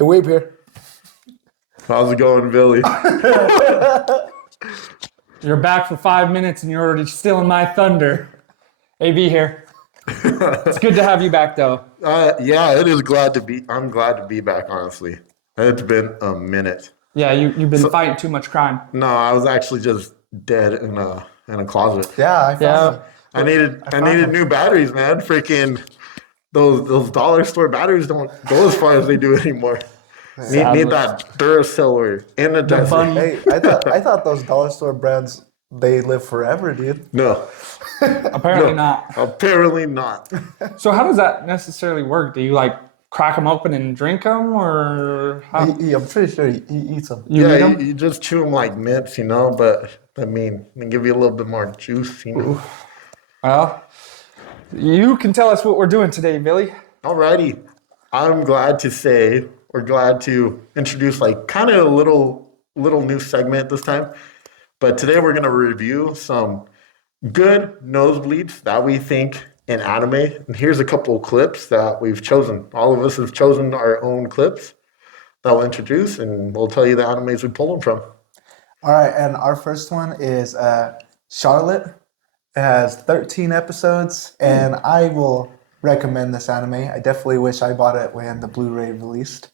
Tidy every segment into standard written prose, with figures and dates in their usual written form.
Hey, Wabe here. How's it going, Billy? You're back for 5 minutes and you're already stealing my thunder. AB here. It's good to have you back, though. Yeah, it is I'm glad to be back, honestly. It's been a minute. Yeah, you've been fighting too much crime. No, I was actually just dead in a closet. Yeah, I found him. I needed new batteries, man. Freaking those dollar store batteries don't go as far as they do anymore. Need that Duracell or Energizer. Hey, I thought those dollar store brands, they live forever, dude. No. Apparently not. Apparently not. So how does that necessarily work? Do you like crack them open and drink them, or how? I'm pretty sure he eats them. You eat 'em? You just chew them like mints, but I mean, they give you a little bit more juice, Well, you can tell us what we're doing today, Billy. Alrighty. I'm glad to introduce like kind of a little new segment this time. But today we're going to review some good nosebleeds that we think in anime. And here's a couple of clips that we've chosen. All of us have chosen our own clips that we'll introduce, and we'll tell you the animes we pulled them from. All right, and our first one is Charlotte. It has 13 episodes, and I will recommend this anime. I definitely wish I bought it when the Blu-ray released.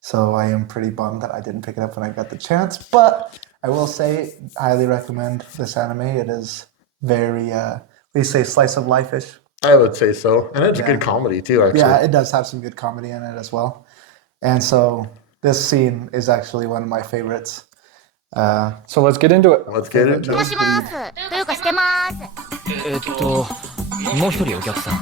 So I am pretty bummed that I didn't pick it up when I got the chance. But I will say, highly recommend this anime. It is very, slice of life-ish. I would say so. And it's a good comedy too, actually. Yeah, it does have some good comedy in it as well. And so this scene is actually one of my favorites. So let's get into it. Let's get into it. もしますというかしてますもう一人お客さん。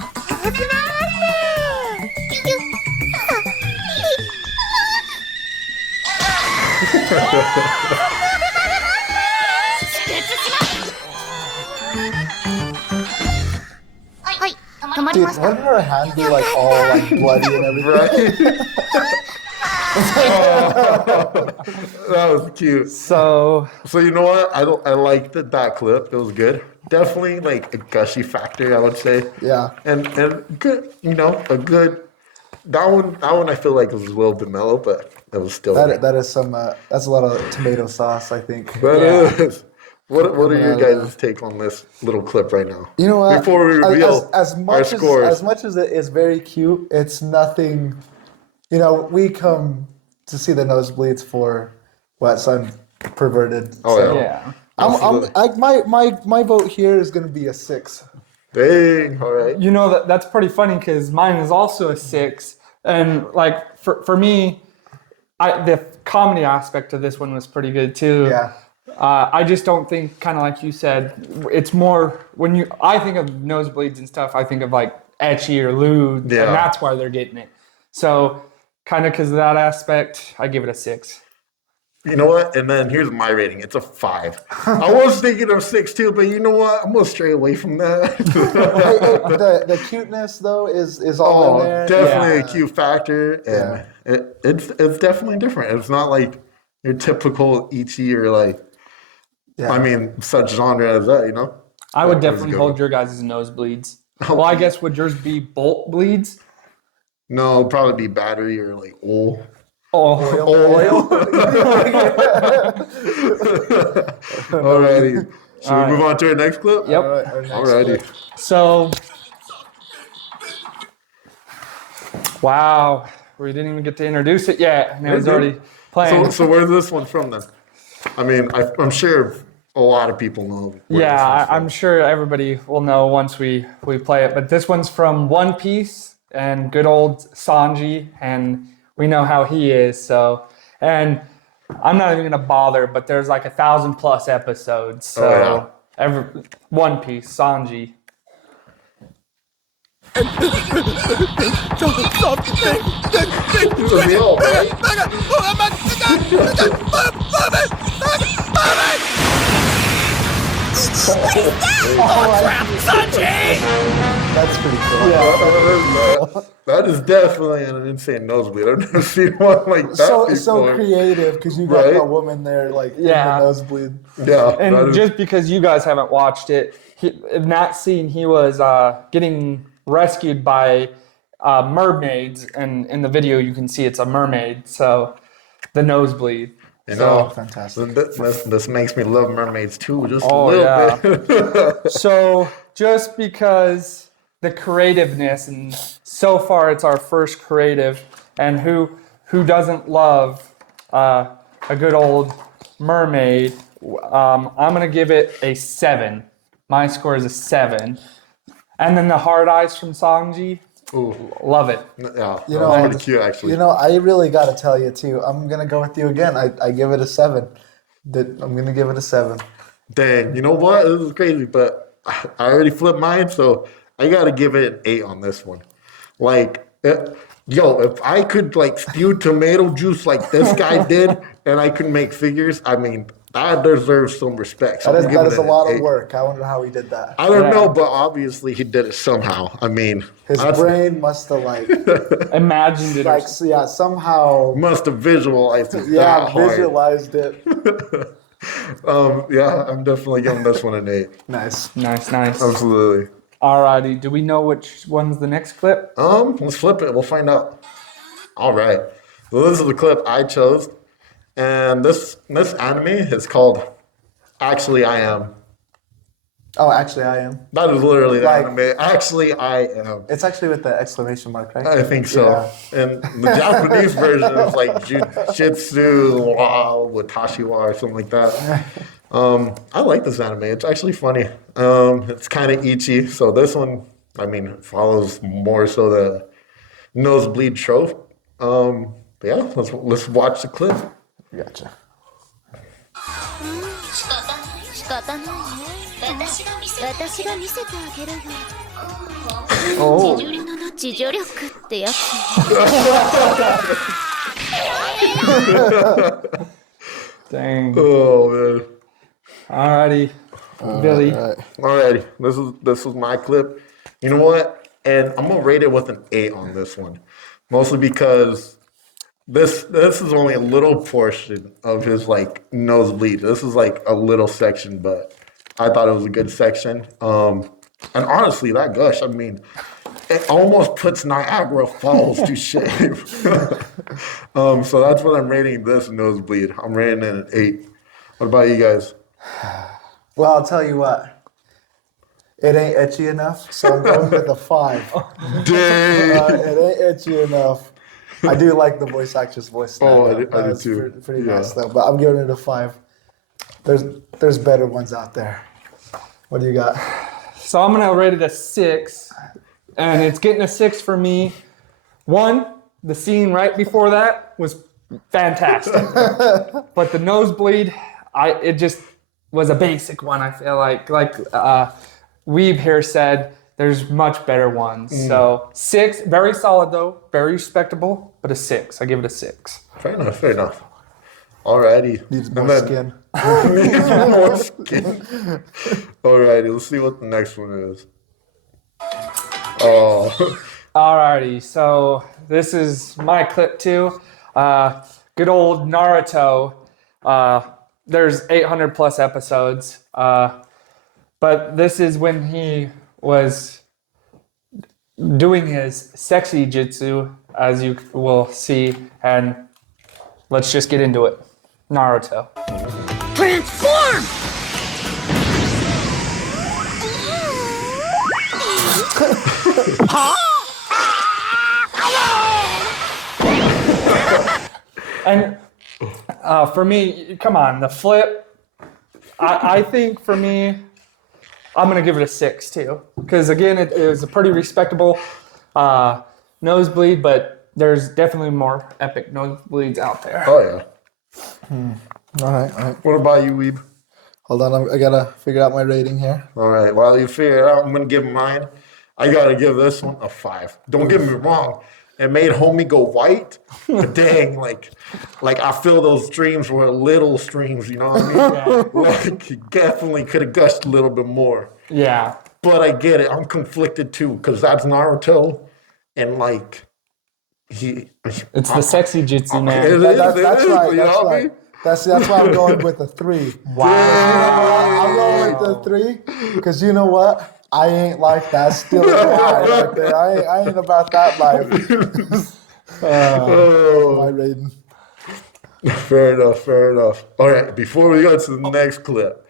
はい止まり Dude, ました wouldn't her hand be like all like bloody and everything? That was cute. So you know what? I liked that clip. It was good. Definitely like a gushy factor, I would say. Yeah. And good, a good. That one I feel like was a little bit mellow, but it was still. That is some. That's a lot of tomato sauce, I think. That is. What are your guys' take on this little clip right now? You know what? Before we reveal our scores. As much as it is very cute, it's nothing. We come to see the nosebleeds for some perverted. Oh so yeah. My vote here is going to be a 6. Dang, all right. That's pretty funny because mine is also a 6, and like for me, the comedy aspect of this one was pretty good too. Yeah. I just don't think, kind of like you said, it's more when I think of nosebleeds and stuff, I think of like ecchi or lewd, and that's why they're getting it. So kind of because of that aspect, I give it a 6. You know what? And then here's my rating. It's a 5. I was thinking of 6 too, but you know what? I'm gonna stray away from that. The cuteness though is all in there. Definitely a cute factor, and it's definitely different. It's not like your typical ecchi or like. Yeah. I mean, such genre as that, I would definitely hold your guys' nosebleeds. Well, I guess would yours be bolt bleeds? No, it'd probably be battery or like oil. Oil. Alrighty. Should we move on to our next clip? Yep. Alrighty. So, wow, we didn't even get to introduce it yet, and it was already playing. So where's this one from then? I mean, I'm sure a lot of people know. I'm sure everybody will know once we play it. But this one's from One Piece and good old Sanji, and we know how he is. So, and I'm not even gonna bother. But there's like 1,000+ episodes. So One Piece, Sanji. That's pretty cool. Yeah. That is definitely an insane nosebleed. I've never seen one like that before. So creative because you got a woman there in the nosebleed. Yeah. And just because you guys haven't watched it, in that scene he was getting rescued by mermaids, and in the video you can see it's a mermaid. So the nosebleed. You know, fantastic. this makes me love mermaids too, just a Oh, little yeah. bit. So just because the creativeness, and so far it's our first creative, and who doesn't love a good old mermaid? I'm gonna give it a 7. My score is a 7. And then the hard eyes from Sangji, Ooh, love it. yeah, You that know, was pretty cute actually. You know, I really got to tell you too. I'm gonna go with you again. I give it a 7. I'm gonna give it a 7. Dang, you know what? This is crazy, but I already flipped mine, so I gotta give it an 8 on this one. Like, yo, if I could like spew tomato juice like this guy did, and I could make figures, I mean, that deserves some respect. So That I'm giving is it a an lot of 8. work. I wonder how he did that. I don't Yeah. know, but obviously he did it somehow. I mean, His that's- brain must have like Imagined it. like yeah somehow must have visualized it yeah that hard. visualized it. Yeah, I'm definitely giving this one an 8. Nice. Nice. Absolutely. Alrighty, do we know which one's the next clip? Let's flip it. We'll find out. All right. So this is the clip I chose, and this anime is called "Actually I Am." Oh, actually, I am. That is literally the Like- anime. Actually, I am. It's actually with the exclamation mark, right? I think so. Yeah. And the Japanese version is like Jitsu wa Watashi wa or something like that. I like this anime. It's actually funny. It's kind of itchy. So this one, I mean, follows more so the nosebleed trope. But yeah, let's watch the clip. Gotcha. 仕方ないね私が見せてあげるよ Oh, 自助力ってやつ dang. Oh man. Alrighty, Billy. Alrighty, this is my clip. You know what? And I'm gonna rate it with an 8 on this one, mostly because this is only a little portion of his like nosebleed. This is like a little section, but I thought it was a good section. And honestly, that gush, I mean, it almost puts Niagara Falls to shame. So that's what I'm rating this nosebleed. I'm rating it an 8. What about you guys? Well, I'll tell you what. It ain't etchy enough, so I'm going with a 5. Dang. It ain't etchy enough. I do like the voice actress voice. Oh, though. I do It's too. Pretty Yeah. nice though, but I'm giving it a 5. There's better ones out there. What do you got? So I'm gonna rate it a 6, and it's getting a 6 for me. 1, the scene right before that was fantastic, but the nosebleed, it just was a basic one. I feel like Weeb here said, there's much better ones. So 6, very solid though, very respectable, but a 6. I give it a 6. Fair enough, fair enough. Alrighty. Needs And more then- skin. Needs more skin. Alrighty, let's see what the next one is. Oh, Alrighty, so this is my clip too. Good old Naruto. There's 800 plus episodes, but this is when he was doing his sexy jutsu, as you will see, and let's just get into it. Naruto. Transform! And for me, come on, the flip. I think for me, I'm gonna give it a 6 too, because again, it was a pretty respectable nosebleed, but there's definitely more epic nosebleeds out there. oh yeah. All right. What about you, Weeb? Hold on, I gotta figure out my rating here. Alright, while you figure it out, I'm gonna give mine. I gotta give this one a 5. Don't get me wrong. It made homie go white, but dang, like I feel those streams were little streams, you know what I mean? Like he definitely could have gushed a little bit more. Yeah, But I get it. I'm conflicted too, because that's Naruto, and like it's the sexy jutsu, It man. is, That's it right. is, That's you know what I right. mean? That's why I'm going with a 3. Wow. I'm going with the 3 because you know what? I ain't like that. Still a guy right there. I ain't about that life. My rating. Fair enough. Fair enough. All right. Before we go to the next clip,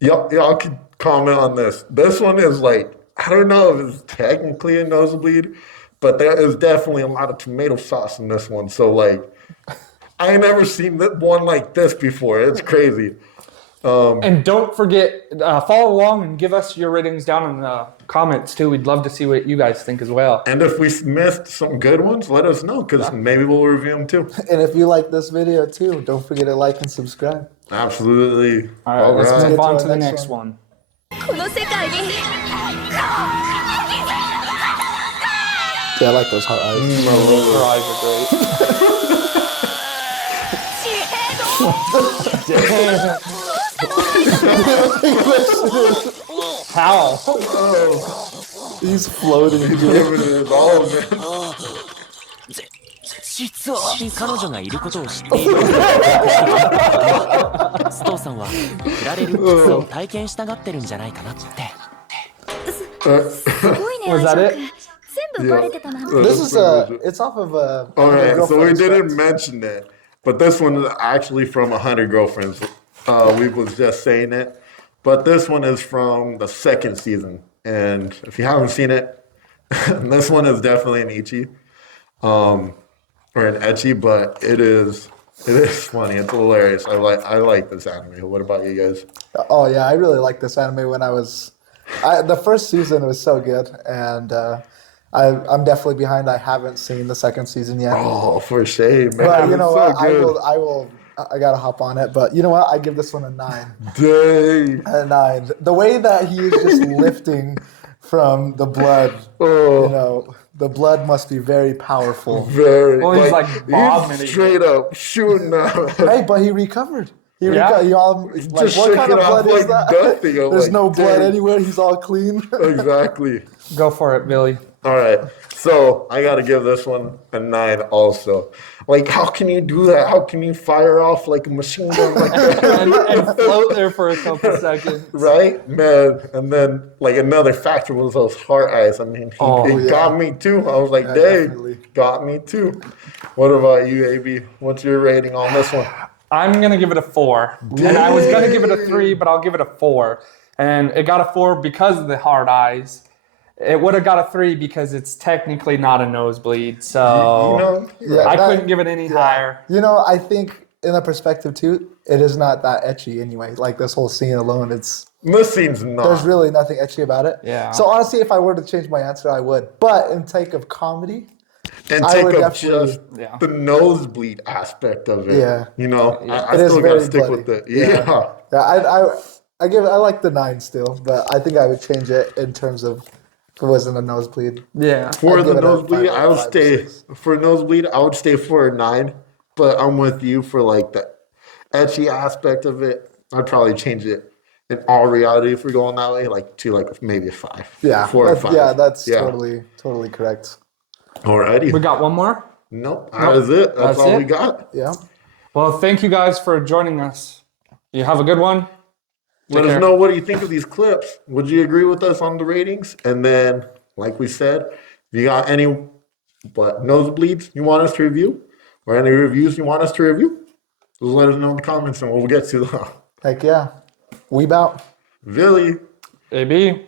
y'all can comment on this. This one is like, I don't know if it's technically a nosebleed, but there is definitely a lot of tomato sauce in this one. So like, I ain't never seen one like this before. It's crazy. And don't forget, follow along and give us your ratings down in the comments too. We'd love to see what you guys think as well. And if we missed some good ones, let us know because maybe we'll review them too. And if you like this video too, don't forget to like and subscribe. Absolutely. All right, let's Get move to on our to the next next one. この世界に Yeah, I like those hot eyes. Her eyes are great. How? He's floating, dude. Giving it all, man. 実は彼女がいることを知っているストーさんは振られるキスを体験したがってるんじゃないかなってすごいね Was アイ that シャ it? 君全部バレてたなんて This is it's off of All right, so we Girlfriend's didn't Friends. mention it, but this one is actually from 100 Girlfriends. We was just saying it, but this one is from the second season, and if you haven't seen it, this one is definitely an ichi, or an ecchi, but it is funny. It's hilarious. I like this anime. What about you guys? Oh yeah, I really liked this anime when the first season was so good, and I'm definitely behind. I haven't seen the second season yet. Oh, for shame, man. But you know It's what? so I will. I gotta hop on it. But you know what? I give this one a 9. good. Dang. A 9. The way that he is just lifting from the blood, Oh. you know, the blood must be very powerful. Very. Well, he's like he's vomiting. straight up shooting out. Hey, but he recovered. He Yeah. recovered. Like, Just what kind of shaking off blood is like that? nothing. I'm There's like, no blood dang. anywhere. He's all clean. Exactly. Go for it, Billy. All right. So I got to give this one a 9 also. Like, how can you do that? How can you fire off like a machine gun like that? And float there for a couple seconds. Right, man. And then, like, another factor was those heart eyes. I mean, it got me too. I was like, Yeah, dang, definitely. got me too. What about you, AB? What's your rating on this one? I'm going to give it a 4. And I was going to give it a 3, but I'll give it a 4. And it got a 4 because of the hard eyes. It would have got a 3 because it's technically not a nosebleed. So You know? Yeah, I that- couldn't give it any higher. You know, I think in a perspective too, it is not that etchy anyway. Like this whole scene alone, This seems not. there's really nothing etchy about it. Yeah. So honestly, if I were to change my answer, I would. But in take of comedy, and I take would up definitely- just Yeah. the nosebleed aspect of it. Yeah. You know, I it is still got to very stick bloody. with it. Yeah. Yeah. I like the 9 still, but I think I would change it in terms of if it wasn't a nosebleed. Yeah. For I'd the give it a nosebleed, 5 I would or stay 6. for nosebleed. I would stay for a 9, but I'm with you for like the etchy aspect of it. I'd probably change it in all reality if we're going that way, like to like maybe a 5. Yeah, 4 or 5. that's totally correct. Alrighty. We got one more. Nope, that is it. That's all we got. Yeah. Well, thank you guys for joining us. You have a good one. Let us know, what do you think of these clips? Would you agree with us on the ratings? And then, like we said, if you got any nosebleeds you want us to review, or any reviews you want us to review, just let us know in the comments and we'll get to them. Heck yeah. We bout. Really? AB.